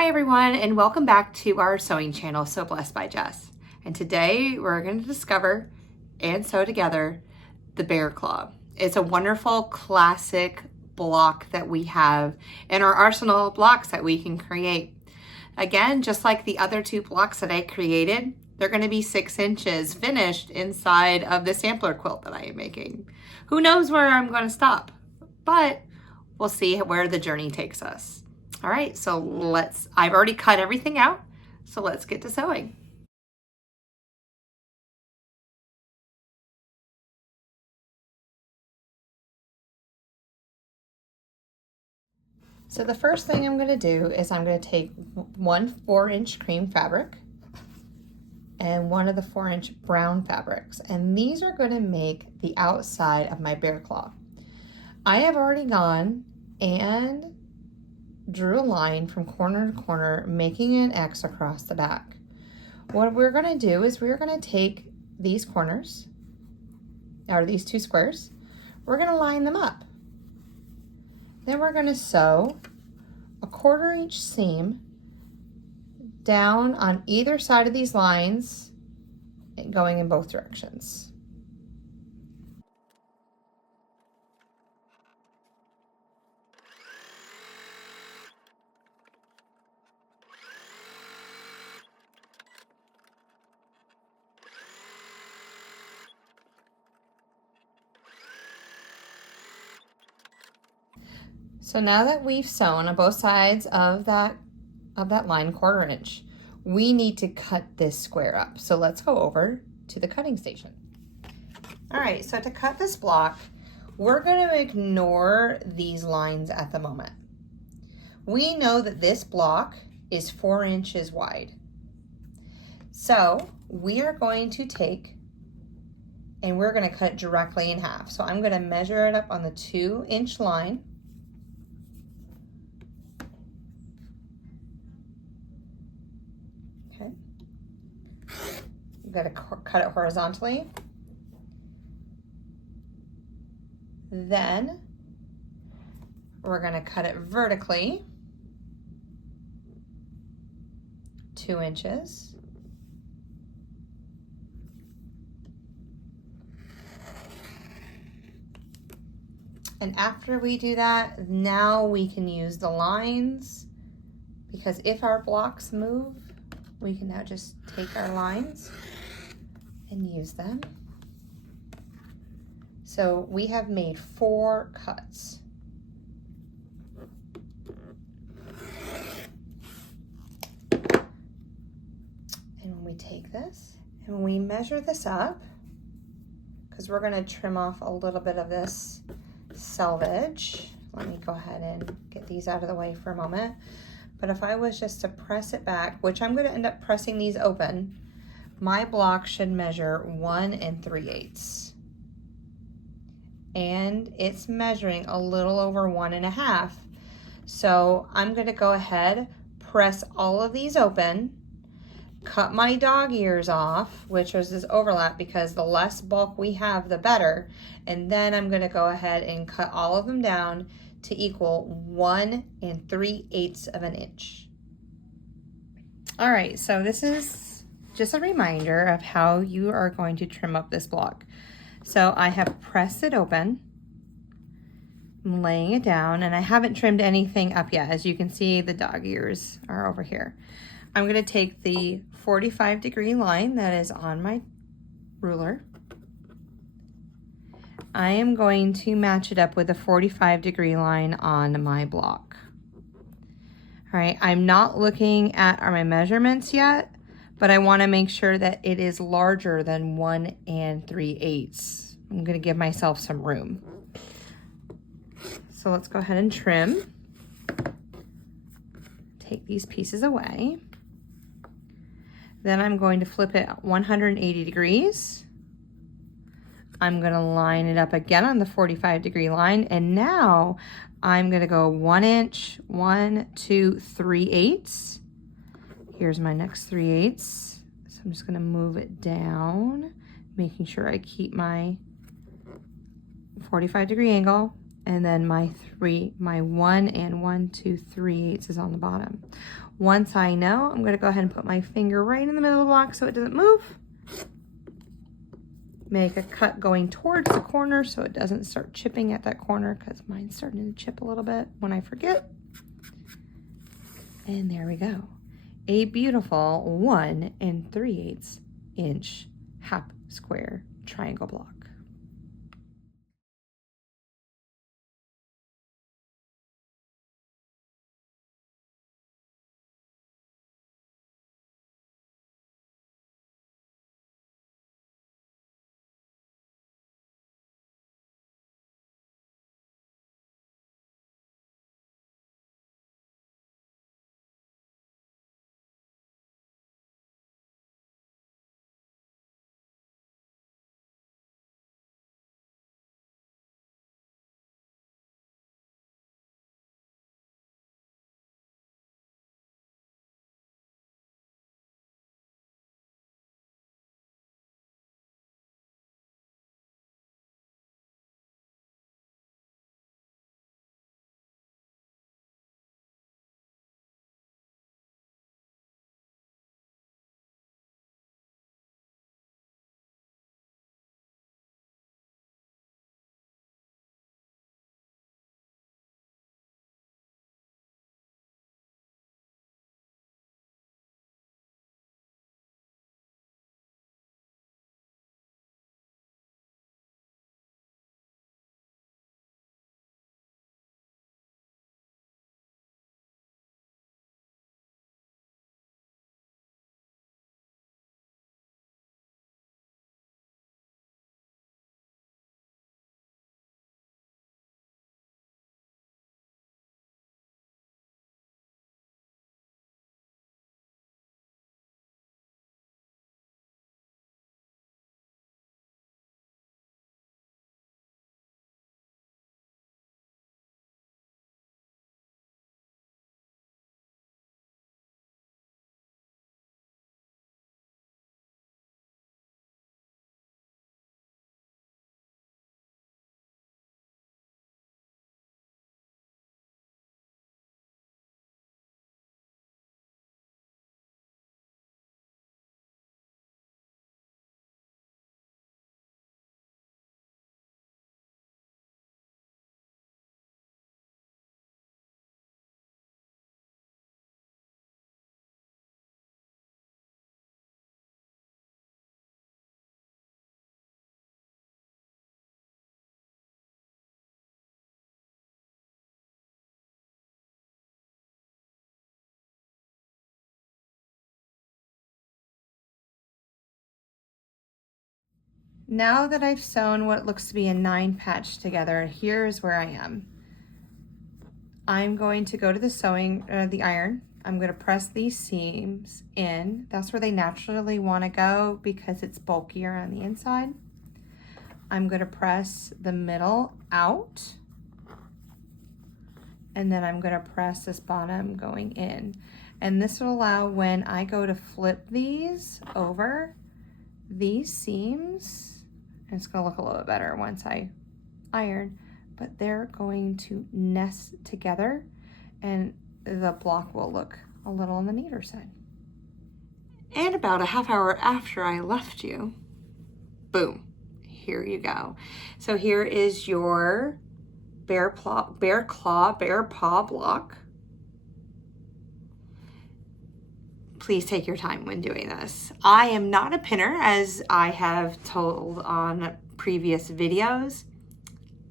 Hi everyone, and welcome back to our sewing channel, Sew Blessed by Jess. And today we're going to discover and sew together the bear claw. It's a wonderful classic block that we have in our arsenal of blocks that we can create. Again, just like the other two blocks that I created, they're going to be 6 inches finished inside of the sampler quilt that I am making. Who knows where I'm going to stop, but we'll see where the journey takes us. All right, so I've already cut everything out, so let's get to sewing. So the first thing I'm gonna do is I'm gonna take one 4-inch cream fabric and one of the 4-inch brown fabrics, and these are gonna make the outside of my bear claw. I have already gone and drew a line from corner to corner, making an X across the back. What we're going to do is we're going to take these corners, or these 2 squares, we're going to line them up. Then we're going to sew a 1/4 inch seam down on either side of these lines, going in both directions. So now that we've sewn on both sides of that line 1/4 inch, we need to cut this square up. So let's go over to the cutting station. All right, so to cut this block, we're gonna ignore these lines at the moment. We know that this block is 4 inches wide. So we are going to take and we're gonna cut it directly in half. So I'm gonna measure it up on the 2-inch line. Okay. You've got to cut it horizontally. Then we're going to cut it vertically, 2 inches. And after we do that, now we can use the lines, because if our blocks move, we can now just take our lines and use them. So we have made 4 cuts. And when we take this and when we measure this up, because we're going to trim off a little bit of this selvage. Let me go ahead and get these out of the way for a moment. But if I was just to press it back, which I'm going to end up pressing these open, my block should measure 1 3/8. And it's measuring a little over 1 1/2. So I'm going to go ahead, press all of these open, cut my dog ears off, which is this overlap, because the less bulk we have, the better. And then I'm going to go ahead and cut all of them down to equal 1 3/8 of an inch. All right, so this is just a reminder of how you are going to trim up this block. So I have pressed it open, I'm laying it down, and I haven't trimmed anything up yet. As you can see, the dog ears are over here. I'm going to take the 45-degree line that is on my ruler. I am going to match it up with a 45-degree line on my block. All right, I'm not looking at my measurements yet, but I want to make sure that it is larger than 1 3/8. I'm going to give myself some room. So let's go ahead and trim. Take these pieces away. Then I'm going to flip it 180 degrees. I'm going to line it up again on the 45-degree line, and now I'm going to go 1 inch, 1 2 3/8. Here's my next 3/8. So I'm just going to move it down, making sure I keep my 45-degree angle, and then my 1 and 1 2 3/8 is on the bottom. Once I know, I'm gonna go ahead and put my finger right in the middle of the block so it doesn't move. Make a cut going towards the corner so it doesn't start chipping at that corner, because mine's starting to chip a little bit when I forget. And there we go. A beautiful 1 3/8 inch half square triangle block. Now that I've sewn what looks to be a 9 patch together, here's where I am. I'm going to go to the iron. I'm going to press these seams in. That's where they naturally want to go because it's bulkier on the inside. I'm going to press the middle out. And then I'm going to press this bottom going in. And this will allow when I go to flip these over, these seams, and it's going to look a little bit better once I iron, but they're going to nest together and the block will look a little on the neater side. And about a half hour after I left you, boom, here you go. So here is your bear paw block. Please take your time when doing this. I am not a pinner, as I have told on previous videos.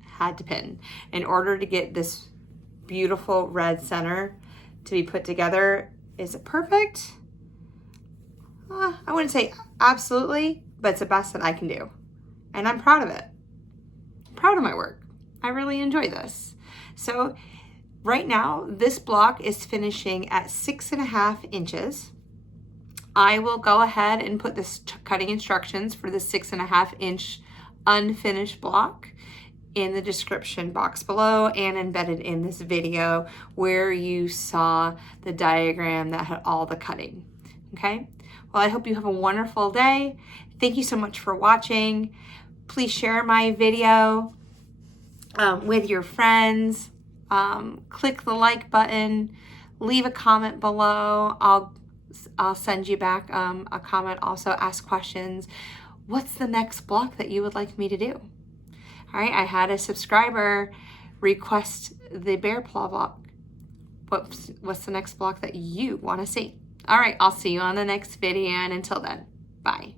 Had to pin. In order to get this beautiful red center to be put together. Is it perfect? I wouldn't say absolutely, but it's the best that I can do. And I'm proud of it. I'm proud of my work. I really enjoy this. So right now, this block is finishing at 6.5 inches. I will go ahead and put this cutting instructions for the 6.5 inch unfinished block in the description box below and embedded in this video where you saw the diagram that had all the cutting. Okay, well, I hope you have a wonderful day. Thank you so much for watching. Please share my video with your friends. Click the like button, leave a comment below. I'll send you back a comment. Also ask questions. What's the next block that you would like me to do? All right, I had a subscriber request the bear paw block. What's the next block that you want to see? All right, I'll see you on the next video, and until then, bye.